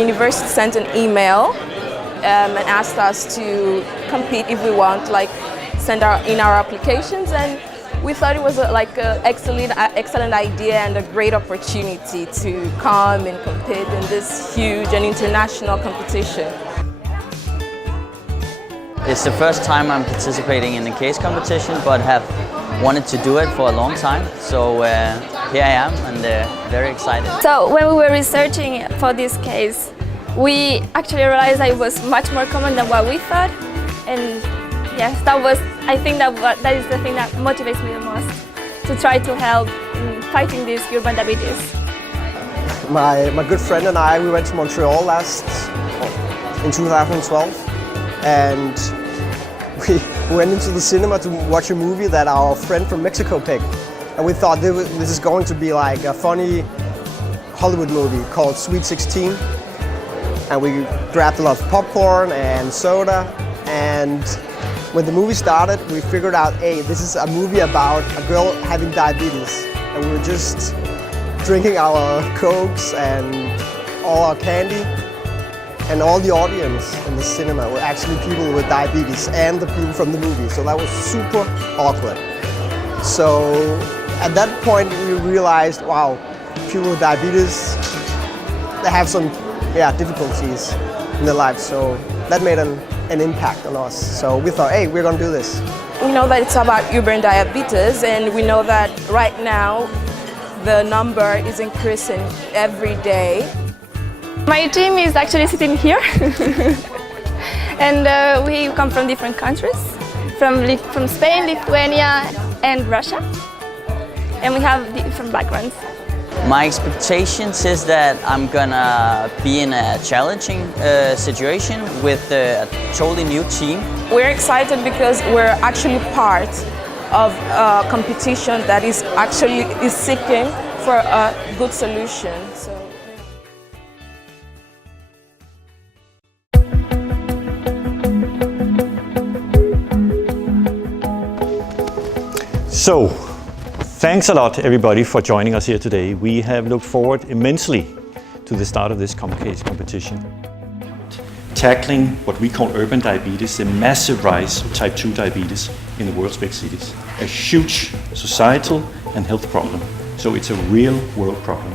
university sent an email and asked us to compete if we want, like send in our applications, and we thought it was an excellent idea and a great opportunity to come and compete in this huge and international competition. It's the first time I'm participating in the case competition, but have wanted to do it for a long time. So here I am, and very excited. So when we were researching for this case, we actually realized that it was much more common than what we thought. And yes, I think that is the thing that motivates me the most, to try to help in fighting this urban diabetes. My good friend and I, we went to Montreal in 2012, and we went into the cinema to watch a movie that our friend from Mexico picked. And we thought this is going to be like a funny Hollywood movie called Sweet 16. And we grabbed a lot of popcorn and soda, and when the movie started, we figured out, hey, this is a movie about a girl having diabetes. And we were just drinking our Cokes and all our candy. And all the audience in the cinema were actually people with diabetes and the people from the movie. So that was super awkward. So at that point, we realized, wow, people with diabetes, they have some difficulties in their lives. So that made an impact on us. So we thought, hey, we're gonna do this. We know that it's about urban diabetes, and we know that right now the number is increasing every day. My team is actually sitting here, and we come from different countries, from Spain, Lithuania and Russia, and we have different backgrounds. My expectations is that I'm gonna be in a challenging situation with a totally new team. We're excited because we're actually part of a competition that is seeking for a good solution. So, thanks a lot everybody for joining us here today. We have looked forward immensely to the start of this ComCase competition. Tackling what we call urban diabetes, the massive rise of type 2 diabetes in the world's big cities. A huge societal and health problem. So it's a real world problem.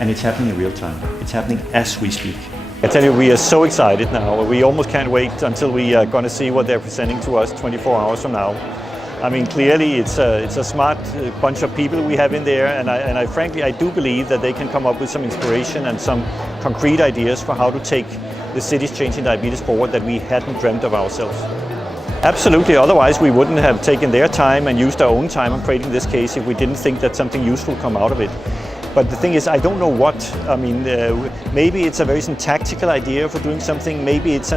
And it's happening in real time. It's happening as we speak. I tell you, we are so excited now. We almost can't wait until we are going to see what they're presenting to us 24 hours from now. I mean, clearly it's a smart bunch of people we have in there, and I frankly do believe that they can come up with some inspiration and some concrete ideas for how to take the city's changing diabetes forward that we hadn't dreamt of ourselves. Absolutely, otherwise we wouldn't have taken their time and used our own time on creating this case if we didn't think that something useful come out of it. But the thing is, I don't know what. I mean, maybe it's a very tactical idea for doing something. Maybe it's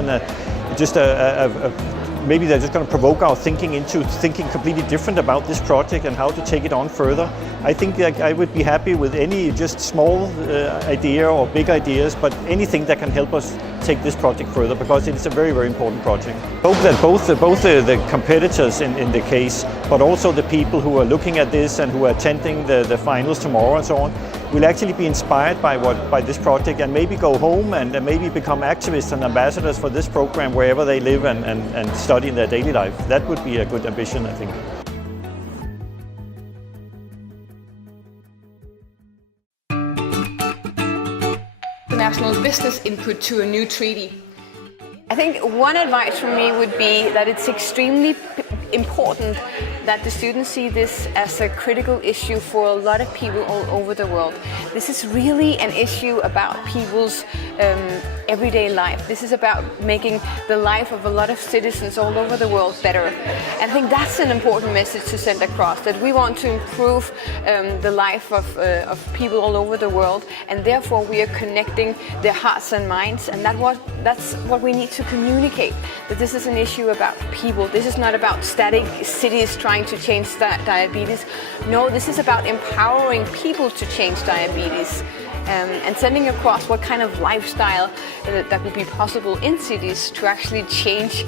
maybe they're just going to provoke our thinking into thinking completely different about this project and how to take it on further. I think that I would be happy with any just small idea or big ideas, but anything that can help us take this project further, because it is a very, very important project. I hope that both the competitors in the case, but also the people who are looking at this and who are attending the finals tomorrow and so on, will actually be inspired by this project and maybe go home and maybe become activists and ambassadors for this program wherever they live and study in their daily life. That would be a good ambition, I think. International business input to a new treaty. I think one advice from me would be that it's extremely important that the students see this as a critical issue for a lot of people all over the world. This is really an issue about people's everyday life. This is about making the life of a lot of citizens all over the world better. And I think that's an important message to send across, that we want to improve the life of people all over the world, and therefore we are connecting their hearts and minds, and that's what we need to communicate, that this is an issue about people. This is not about static cities trying to change diabetes. No, this is about empowering people to change diabetes. And sending across what kind of lifestyle that would be possible in cities to actually change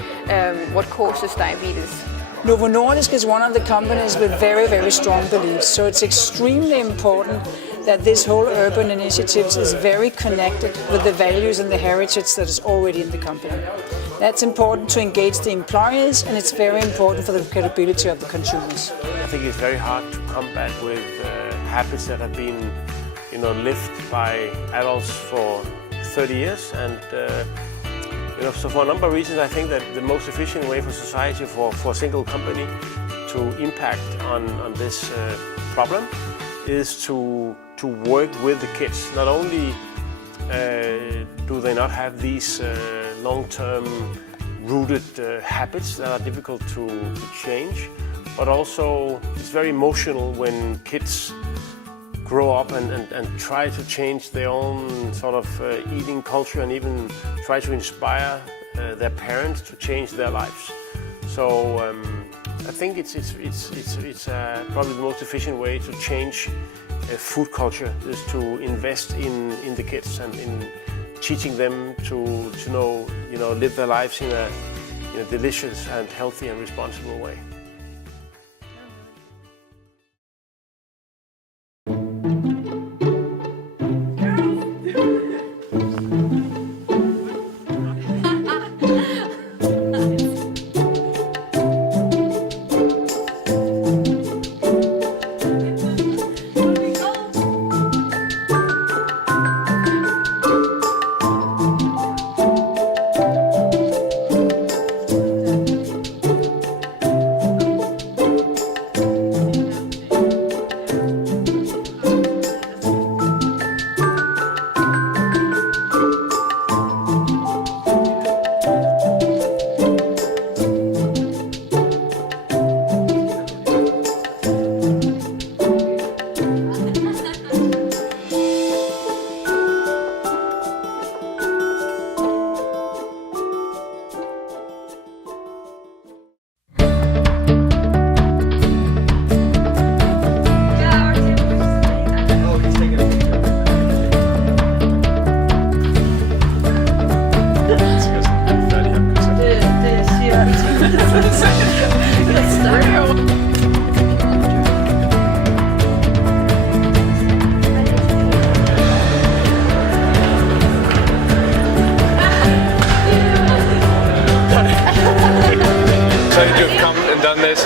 what causes diabetes. Novo Nordisk is one of the companies with very, very strong beliefs, so it's extremely important that this whole urban initiative is very connected with the values and the heritage that is already in the company. That's important to engage the employees, and it's very important for the credibility of the consumers. I think it's very hard to combat with habits that have been, lived by adults for 30 years, and so for a number of reasons, I think that the most efficient way for society, for a single company, to impact on this problem is to work with the kids. Not only do they not have these long-term rooted habits that are difficult to change, but also it's very emotional when kids grow up and try to change their own sort of eating culture and even try to inspire their parents to change their lives. So I think it's probably the most efficient way to change food culture is to invest in the kids and in teaching them to live their lives in a delicious and healthy and responsible way.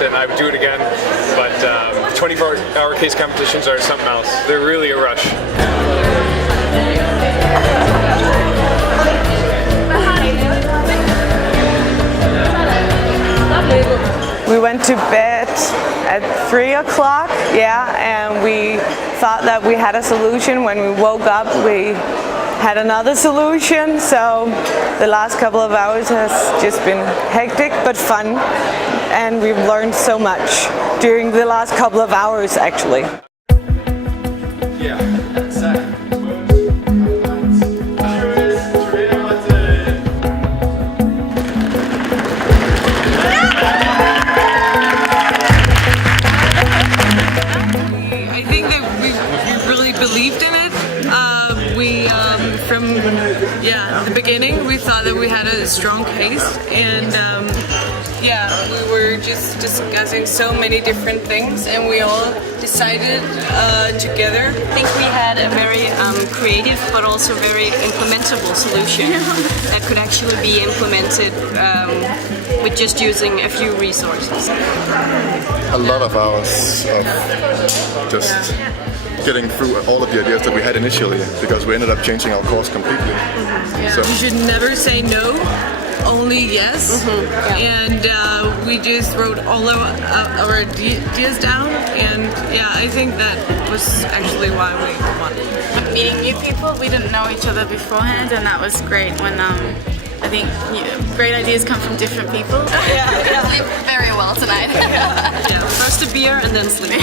And I would do it again, but 24-hour case competitions are something else. They're really a rush. We went to bed at 3 o'clock, and we thought that we had a solution. When we woke up, we had another solution, so the last couple of hours has just been hectic but fun, and we've learned so much during the last couple of hours actually. Yeah, exactly. I think that we really believed in it. From the beginning, we thought that we had a strong case, and we were just discussing so many different things, and we all decided together. I think we had a very creative but also very implementable solution that could actually be implemented with just using a few resources. A lot of hours of just getting through all of the ideas that we had initially, because we ended up changing our course completely. So you should never say no, only yes. And we just wrote all our ideas down, and I think that was actually why we won. Meeting new people, we didn't know each other beforehand, and that was great when I think great ideas come from different people. Sleep very well tonight. First a beer and then sleep.